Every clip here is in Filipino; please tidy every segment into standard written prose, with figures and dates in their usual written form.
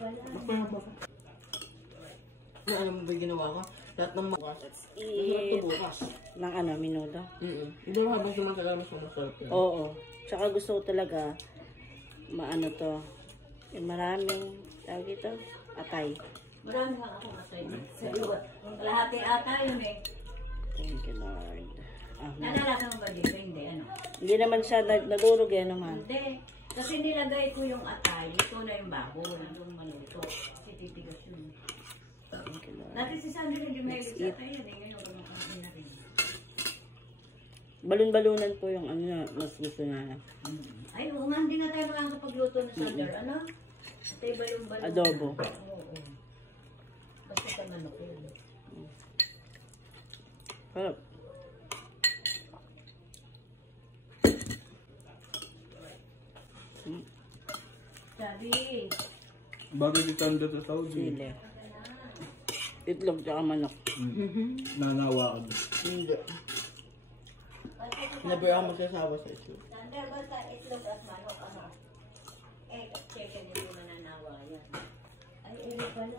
pala. Ano mo ba ginawa ko? Lahat ng bukas. Bukas. Ng ano, minuto? Hindi mo habang sumatagal mas masarap yan. Oo. Tsaka gusto ko talaga, maano to, yung maraming, tawag ito, atay. Marami lang akong atay. Sa iwat. Lahating atay yun eh. Thank you, Lord. Nadalasan mo ba dito? Hindi, ano? Hindi naman siya nadurog eh, naman. Hindi. Kasi nilagay ko yung atay. Ito na yung bago. Nandung maluto. Kasi titigas yun. Thank you, Lord. Dati si Sandra hindi may sa atay yun eh. Ngayon ko nakain na rin. Balon-balunan po yung ano na mas gusto niya. Ay, oo nga. Hindi nga tayo makakapagluto na Sandra. Ano? Atay ba yung balon? Adobo. Oo. Basta sa manok yun. Harap. Sabi. Bagay si Tanda sa Saudi. Sili. Itlog tsaka manok. Nanawa ka. Hindi. Never ako magsasawa sa itlog. Sandra, basta itlog at manok, ano? Eh, chicken hindi mo mananawa yan. Ay, ito pala.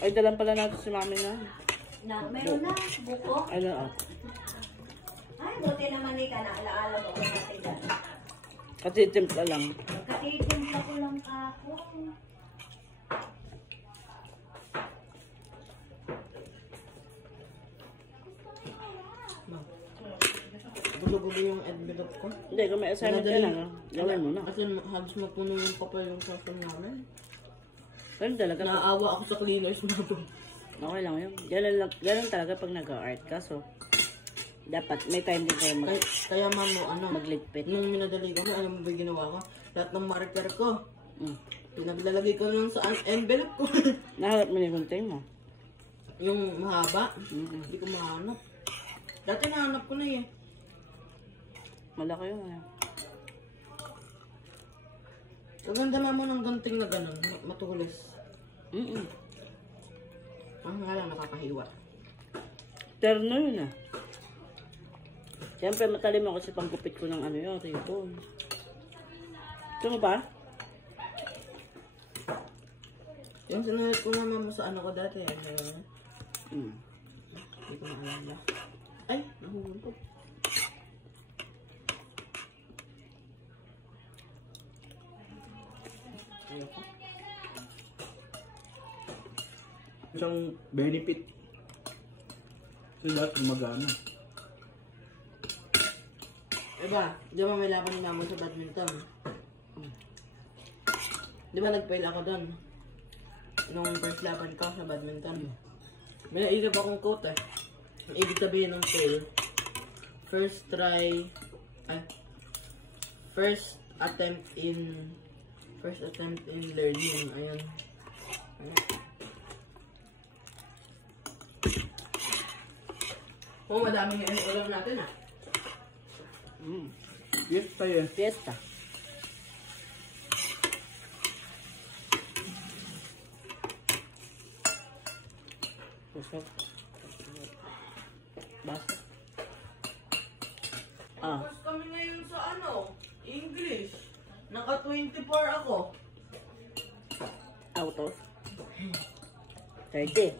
Ay, dalan pala natin si mami na. Meron na, buko. Ano Ay, buti naman ka na alaala mo kung natin yan. Katitimpla lang. Katitimpla ko lang ako. Gulo-gulo yung envelope ko. Hindi, kung may assignment ka na, no? Gawin mo na. Kasi halos mapuno yung papel yung sasam namin. Ganun talaga. Naawa ako sa cleaners na doon. Okay lang yun. Ganun talaga pag nag-art ka. So, dapat may time din kayo Kaya mamo, magligpit. Nung minadali ko, ano mo ba ginawa ko? Lahat ng marker ko. Pinaglalagay ko lang sa envelope ko. Nahanap mo yung contain mo? Yung mahaba. Hindi ko mahanap. Dati nahanap ko na eh. Malaki yun eh. Kaganda mo ng ganting na gano'n. Matulis. Ang nga lang nakakahiwa. Terno yun ah. Siyempre matalim ako kasi panggupit ko ng ano yun, ribbon. Ito mo ba? Yung sinulit ko naman sa ano ko dati. Hindi ko maalala. Ay, nahulog ko. Isang benefit. Kasi lahat gumagana. Diba? Di ba may laban ni Mamo sa badminton? Di ba nag-fail ako doon? Nung first laban ko sa badminton. May naisip akong quote eh. Ang ibig sabihin ng fail, first try, first attempt in learning. Ayan. Oh, madami nga yung ulam natin ah. Fiesta yan. Fiesta. Pusok. Basta. Tapos kami ngayon sa English. Naka 24 ako. Out of 30.